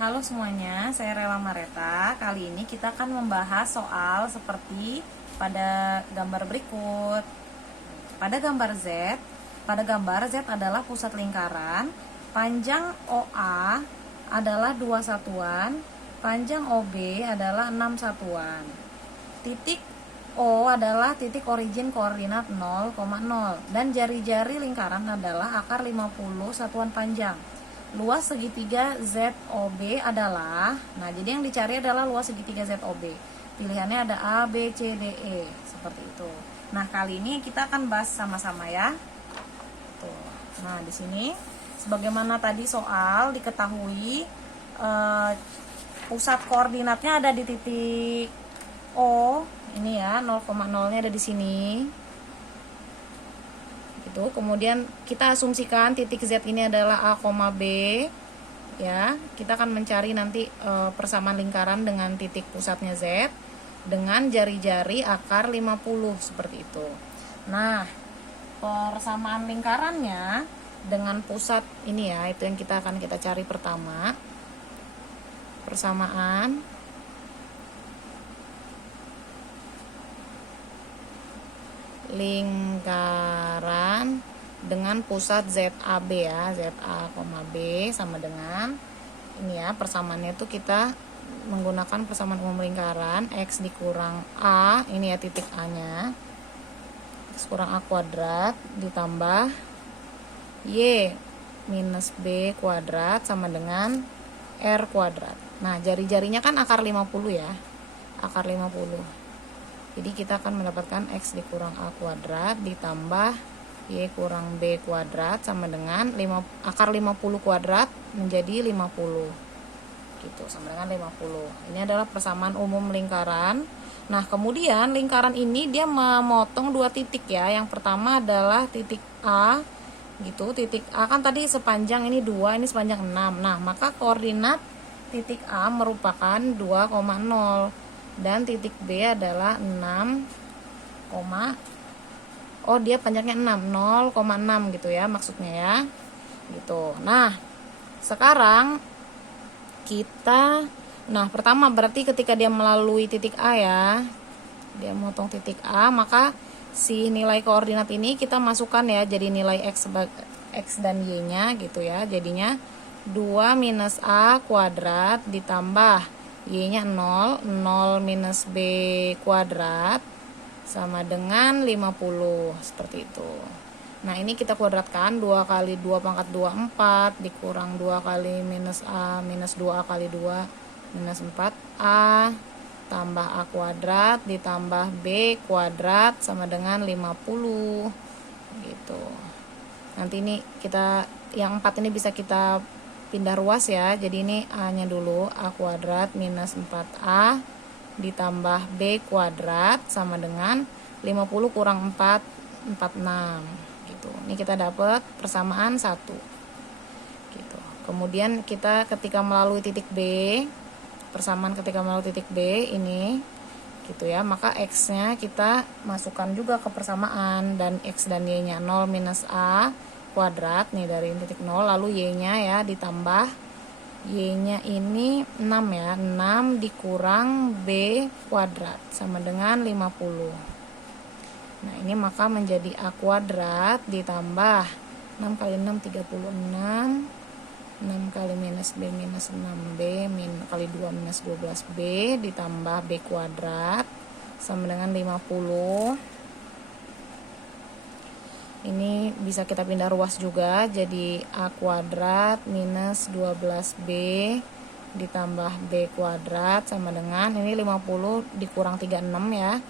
Halo semuanya, saya Rela Mareta. Kali ini kita akan membahas soal seperti pada gambar berikut. Pada gambar Z adalah pusat lingkaran, panjang OA adalah 2 satuan, panjang OB adalah 6 satuan. Titik O adalah titik origin koordinat 0,0 dan jari-jari lingkaran adalah akar 50 satuan panjang. Luas segitiga ZOB adalah, nah jadi yang dicari adalah luas segitiga ZOB. Pilihannya ada A, B, C, D, E, seperti itu. Nah kali ini kita akan bahas sama-sama ya. Tuh. Nah di sini, sebagaimana tadi soal diketahui pusat koordinatnya ada di titik O, ini ya 0,0-nya ada di sini. Gitu. Kemudian kita asumsikan titik Z ini adalah A, B ya. Kita akan mencari nanti persamaan lingkaran dengan titik pusatnya Z dengan jari-jari akar 50 seperti itu. Nah, persamaan lingkarannya dengan pusat ini ya, itu yang kita cari pertama. Persamaan lingkaran dengan pusat ZAB ya, ZA, B sama dengan ini ya, persamaannya itu kita menggunakan persamaan umum lingkaran X dikurang A, ini ya titik A nya, X kurang A kuadrat ditambah Y minus B kuadrat sama dengan R kuadrat. Nah jari-jarinya kan akar 50 ya, akar 50. Jadi kita akan mendapatkan X dikurang A kuadrat ditambah Y kurang B kuadrat sama dengan akar 50 kuadrat menjadi 50. Gitu, sama dengan 50. Ini adalah persamaan umum lingkaran. Nah, kemudian lingkaran ini dia memotong dua titik ya. Yang pertama adalah titik A. Gitu, titik A kan tadi sepanjang ini 2, ini sepanjang 6. Nah, maka koordinat titik A merupakan 2,0. Dan titik B adalah 6, dia panjangnya 6, 0,6 gitu ya maksudnya ya. Gitu. Nah, sekarang pertama berarti ketika dia melalui titik A ya, dia memotong titik A, maka si nilai koordinat ini kita masukkan ya, jadi nilai X dan Y-nya gitu ya. Jadinya 2 minus A kuadrat ditambah Y-nya 0 minus B kuadrat sama dengan 50, seperti itu. Nah ini kita kuadratkan, 2 kali 2 pangkat 2, 4 dikurang 2 kali minus A minus 2A kali 2 minus 4A tambah A kuadrat ditambah B kuadrat sama dengan 50 gitu. Nanti ini yang 4 ini bisa kita pindah ruas ya, jadi ini A nya dulu, A kuadrat minus 4A ditambah B kuadrat sama dengan 50 kurang 4, 46 gitu. Ini kita dapat persamaan 1 gitu. Kemudian kita ketika melalui titik B, persamaan ketika melalui titik B ini gitu ya, maka X nya kita masukkan juga ke persamaan dan X dan Y nya 0 minus A kuadrat nih dari titik 0, lalu Y-nya ya ditambah Y-nya ini 6 ya, 6 dikurang B kuadrat sama dengan 50. Nah ini maka menjadi A kuadrat ditambah 6 kali 6 36, 6 kali minus B minus 6B kali 2 minus 12B ditambah B kuadrat sama dengan 50. Ini bisa kita pindah ruas juga, jadi A kuadrat minus 12B ditambah B kuadrat sama dengan ini 50 dikurang 36 ya,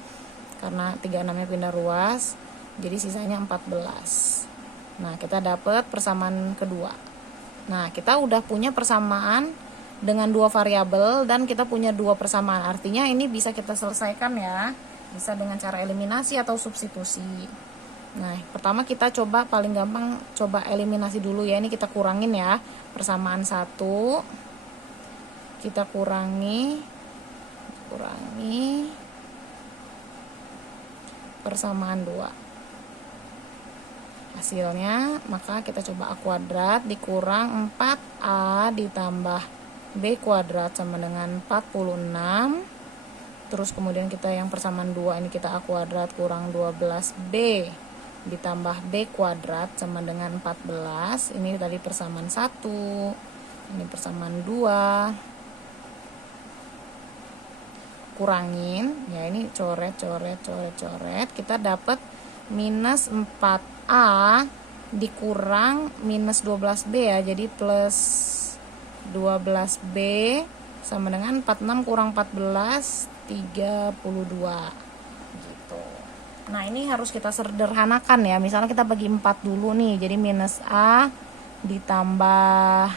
karena 36 nya pindah ruas, jadi sisanya 14. Nah kita dapat persamaan kedua. Nah kita udah punya persamaan dengan dua variabel dan kita punya dua persamaan, artinya ini bisa kita selesaikan ya, bisa dengan cara eliminasi atau substitusi. Nah, pertama kita paling gampang coba eliminasi dulu ya. Ini kita kurangin ya. Persamaan 1 kita kurangi persamaan 2. Hasilnya maka kita coba A kuadrat dikurang 4A ditambah B kuadrat sama dengan 46. Terus kemudian kita yang persamaan 2 ini kita A kuadrat kurang 12B ditambah B kuadrat sama dengan 14. Ini tadi persamaan 1. Ini persamaan 2. Kurangin. Ya ini coret. Kita dapat minus 4A dikurang minus 12B ya. Jadi plus 12B sama dengan 46 kurang 14, 32 gitu. Nah ini harus kita sederhanakan ya. Misalnya kita bagi 4 dulu nih. Jadi minus A ditambah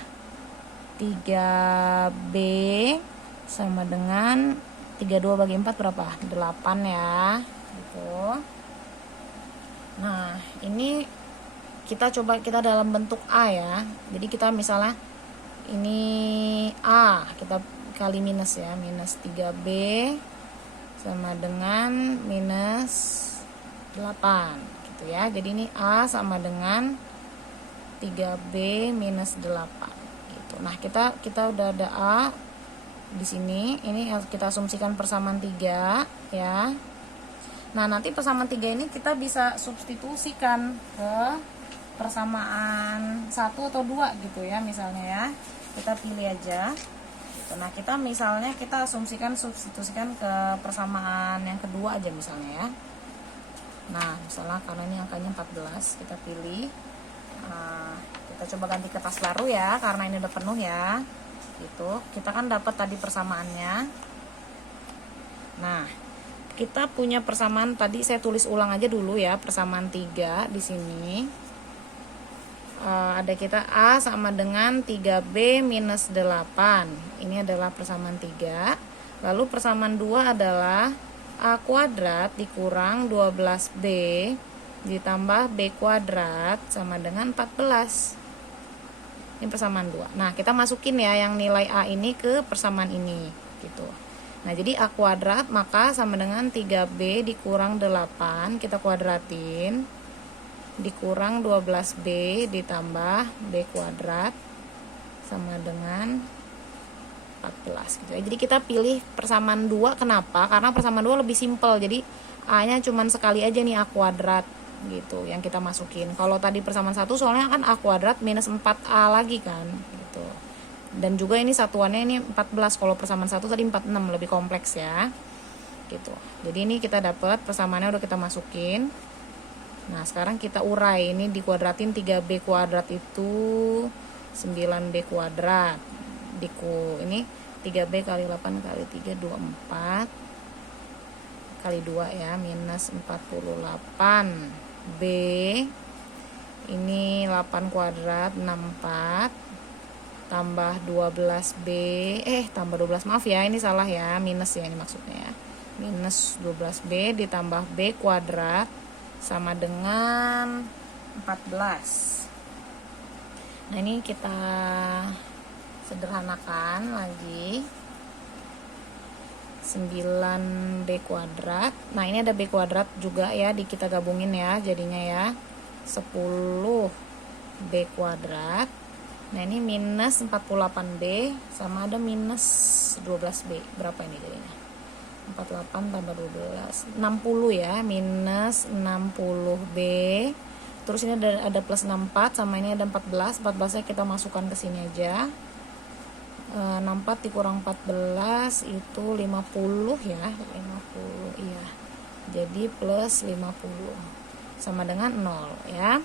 3B sama dengan 32 bagi 4 berapa? 8 ya gitu. Nah ini kita coba kita dalam bentuk A ya. Jadi kita misalnya ini A kita kali minus ya, minus 3B sama dengan minus 8 gitu ya. Jadi ini A sama dengan 3B minus 8 gitu. Nah kita udah ada A di sini. Ini kita asumsikan persamaan 3 ya. Nah nanti persamaan 3 ini kita bisa substitusikan ke persamaan 1 atau 2 gitu ya, misalnya ya. Kita pilih aja. Nah kita misalnya kita substitusikan ke persamaan yang kedua aja misalnya ya. Nah misalnya karena ini angkanya 14 kita pilih. Kita coba ganti kertas baru ya karena ini udah penuh ya gitu. Kita kan dapat tadi persamaannya. Nah kita punya persamaan tadi, saya tulis ulang aja dulu ya, persamaan 3 di sini. Ada kita A sama dengan 3B minus 8. Ini adalah persamaan 3. Lalu persamaan 2 adalah A kuadrat dikurang 12B ditambah B kuadrat sama dengan 14. Ini persamaan 2. Nah kita masukin ya yang nilai A ini ke persamaan ini gitu. Nah jadi A kuadrat maka sama dengan 3B dikurang 8 kita kuadratin dikurang 12B ditambah B kuadrat sama dengan 14 gitu ya. Jadi kita pilih persamaan 2 kenapa? Karena persamaan 2 lebih simpel. Jadi A-nya cuman sekali aja nih A kuadrat gitu yang kita masukin. Kalau tadi persamaan 1 soalnya kan A kuadrat minus 4A lagi kan gitu. Dan juga ini satuannya ini 14. Kalau persamaan 1 tadi 46 lebih kompleks ya. Gitu. Jadi ini kita dapat persamaannya udah kita masukin. Nah sekarang kita urai. Ini dikuadratin 3B kuadrat itu 9B kuadrat. Ini 3B kali 8 kali 3 24 kali 2 ya, minus 48B. Ini 8 kuadrat 64 tambah 12B tambah 12 maaf ya ini salah ya, minus ya ini maksudnya ya, minus 12B ditambah B kuadrat sama dengan 14. Nah ini kita sederhanakan lagi. 9B kuadrat. Nah ini ada B kuadrat juga ya, kita gabungin ya jadinya ya 10B kuadrat. Nah ini minus 48B sama ada minus 12B. Berapa ini jadinya? 48 tambah 12 60 ya, minus 60B. Terus ini ada plus 64 sama ini ada 14 nya kita masukkan ke sini aja. 64 dikurang 14 itu 50 ya, 50 iya. Jadi plus 50 sama dengan 0 ya.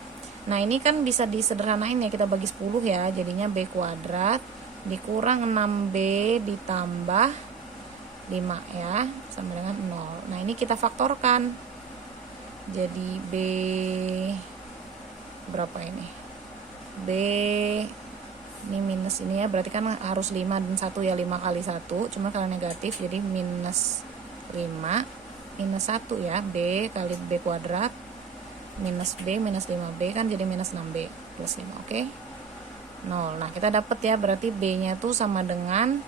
Nah ini kan bisa disederhanain ya, kita bagi 10 ya, jadinya B kuadrat dikurang 6B ditambah 5 ya sama dengan 0. Nah ini kita faktorkan jadi B berapa ini, B ini minus ini ya, berarti kan harus 5 dan 1 ya, 5 kali 1 cuma karena negatif jadi minus 5 minus 1 ya, B kali B kuadrat minus B minus 5B kan jadi minus 6B plus 5 oke? 0. Nah kita dapat ya, berarti B nya tuh sama dengan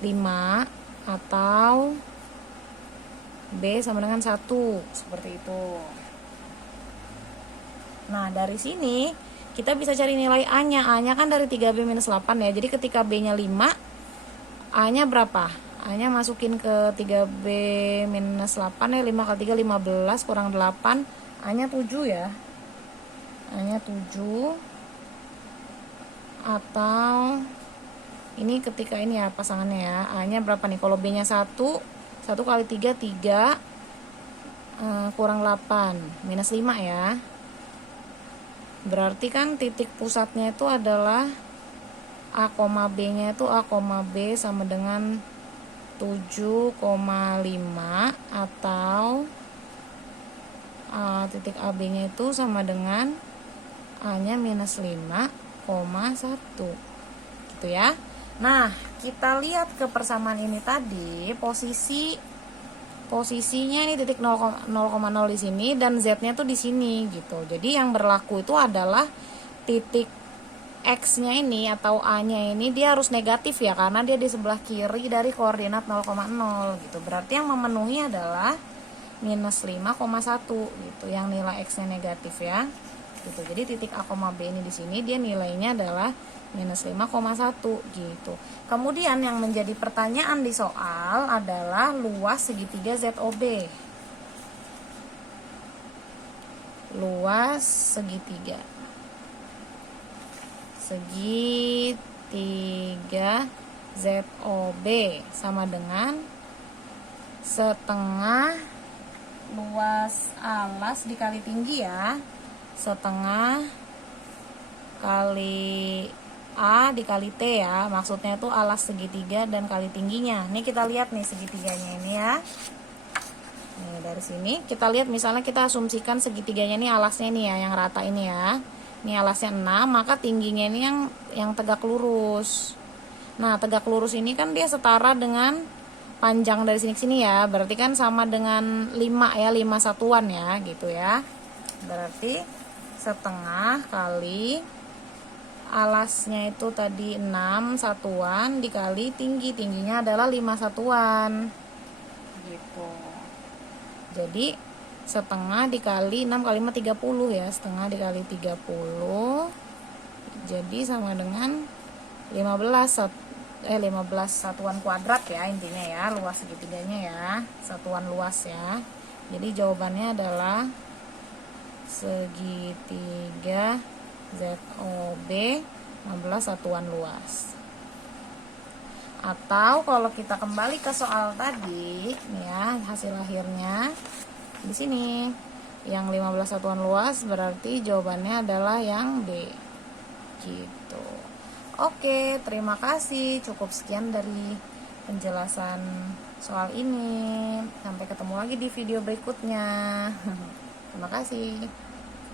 5 atau B sama dengan 1 seperti itu. Nah dari sini kita bisa cari nilai A-nya. A-nya kan dari 3B minus 8 ya. Jadi ketika B-nya 5, A-nya berapa? A-nya masukin ke 3B minus 8 ya. 5 kali 3, 15 kurang 8. A-nya 7 ya. A-nya 7. Atau ini ketika ini ya pasangannya ya. A-nya berapa nih? Kalau B-nya 1, 1 kali 3, 3 kurang 8. Minus 5 ya. Berarti kan titik pusatnya itu adalah A, B nya itu A, B sama dengan 7,5 atau titik AB nya itu sama dengan A nya minus 5,1 gitu ya. Nah, kita lihat ke persamaan ini tadi, posisinya ini titik 0,0 di sini dan Z-nya tuh di sini gitu. Jadi yang berlaku itu adalah titik X-nya ini atau A-nya ini dia harus negatif ya, karena dia di sebelah kiri dari koordinat 0,0 gitu. Berarti yang memenuhi adalah minus 5,1 gitu, yang nilai X-nya negatif ya. Gitu. Jadi titik A, B ini di sini dia nilainya adalah minus 5,1 gitu. Kemudian yang menjadi pertanyaan di soal adalah luas segitiga ZOB. Luas segitiga ZOB sama dengan setengah luas alas dikali tinggi ya. Setengah kali A dikali T ya, maksudnya itu alas segitiga dan kali tingginya. Ini kita lihat nih segitiganya ini ya. Nih dari sini kita lihat, misalnya kita asumsikan segitiganya ini alasnya ini ya, yang rata ini ya. Ini alasnya 6, maka tingginya ini yang tegak lurus. Nah, tegak lurus ini kan dia setara dengan panjang dari sini ke sini ya. Berarti kan sama dengan 5 ya, 5 satuan ya, gitu ya. Berarti setengah kali alasnya itu tadi 6 satuan dikali tingginya adalah 5 satuan gitu. Jadi setengah dikali 6 kali 5 30 ya, setengah dikali 30 jadi sama dengan 15 satuan kuadrat ya intinya ya, luas segitiganya ya, satuan luas ya. Jadi jawabannya adalah segitiga ZOB 16 satuan luas. Atau kalau kita kembali ke soal tadi nih ya, hasil akhirnya di sini yang 15 satuan luas, berarti jawabannya adalah yang D gitu. Oke, terima kasih. Cukup sekian dari penjelasan soal ini. Sampai ketemu lagi di video berikutnya. Terima kasih.